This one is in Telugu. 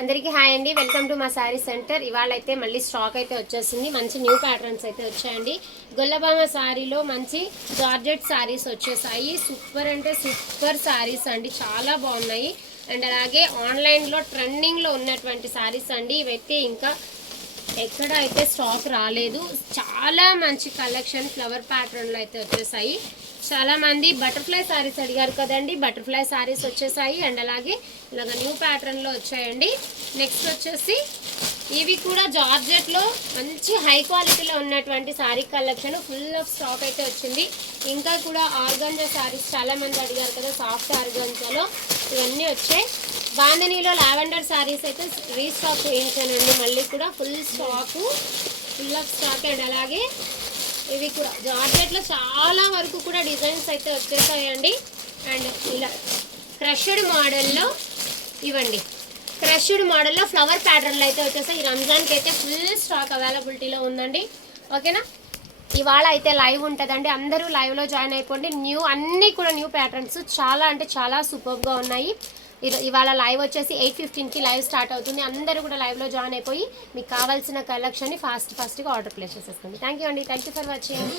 అందరికీ హాయ్ అండి, వెల్కమ్ టు మా శారీ సెంటర్. ఇవాళ అయితే మళ్ళీ స్టాక్ అయితే వచ్చేసింది. మంచి న్యూ ప్యాటర్న్స్ అయితే వచ్చాయండి. గొల్లబామ శారీలో మంచి జార్జెట్ శారీస్ వచ్చేసాయి. సూపర్ అంటే సూపర్ శారీస్ అండి, చాలా బాగున్నాయి. అండ్ అలాగే ఆన్లైన్లో ట్రెండింగ్లో ఉన్నటువంటి శారీస్ అండి. ఇవైతే ఇంకా ఎక్కడ అయితే స్టాక్ రాలేదు. చాలా మంచి కలెక్షన్ ఫ్లవర్ ప్యాటర్న్లో అయితే వచ్చేసాయి. చాలామంది బటర్ఫ్లై శారీస్ అడిగారు కదండి, బటర్ఫ్లై శారీస్ వచ్చేసాయి. అండ్ అలాగే ఇలాగ న్యూ ప్యాటర్న్లో వచ్చాయండి. నెక్స్ట్ వచ్చేసి ఇవి కూడా జార్జెట్లో మంచి హై క్వాలిటీలో ఉన్నటువంటి sari collection full of stock అయితే వచ్చింది. ఇంకా కూడా ఆర్గాంజా శారీస్ చాలామంది అడిగారు కదా, సాఫ్ట్ ఆర్గాంజాలో ఇవన్నీ వచ్చాయి. బాంధనీలో లావెండర్ శారీస్ అయితే రీస్టాక్ చేయించానండి. మళ్ళీ కూడా ఫుల్ ఆఫ్ స్టాక్. అండ్ అలాగే ఇవి కూడా జార్జెట్లో చాలా వరకు కూడా డిజైన్స్ అయితే వచ్చేసాయండి. అండ్ ఇలా క్రష్డ్ మోడల్లో ఇవ్వండి, క్రష్డ్ మోడల్లో ఫ్లవర్ ప్యాటర్న్లో అయితే వచ్చేసాయి. ఈ రంజాన్కి అయితే ఫుల్ స్టాక్ అవైలబిలిటీలో ఉందండి. ఓకేనా, ఇవాళ అయితే లైవ్ ఉంటుందండి. అందరూ లైవ్లో జాయిన్ అయిపోండి. అన్నీ కూడా న్యూ ప్యాటర్న్స్ చాలా అంటే చాలా సూపర్గా ఉన్నాయి. ఇవాళ లైవ్ వచ్చేసి 8:15కి లైవ్ స్టార్ట్ అవుతుంది. అందరూ కూడా లైవ్లో జాయిన్ అయిపోయి మీకు కావాల్సిన కలెక్షన్ని ఫాస్ట్గా ఆర్డర్ ప్లేస్ చేసేసుకోండి. థ్యాంక్ యూ అండి, థ్యాంక్ యూ ఫర్ వాచింగ్.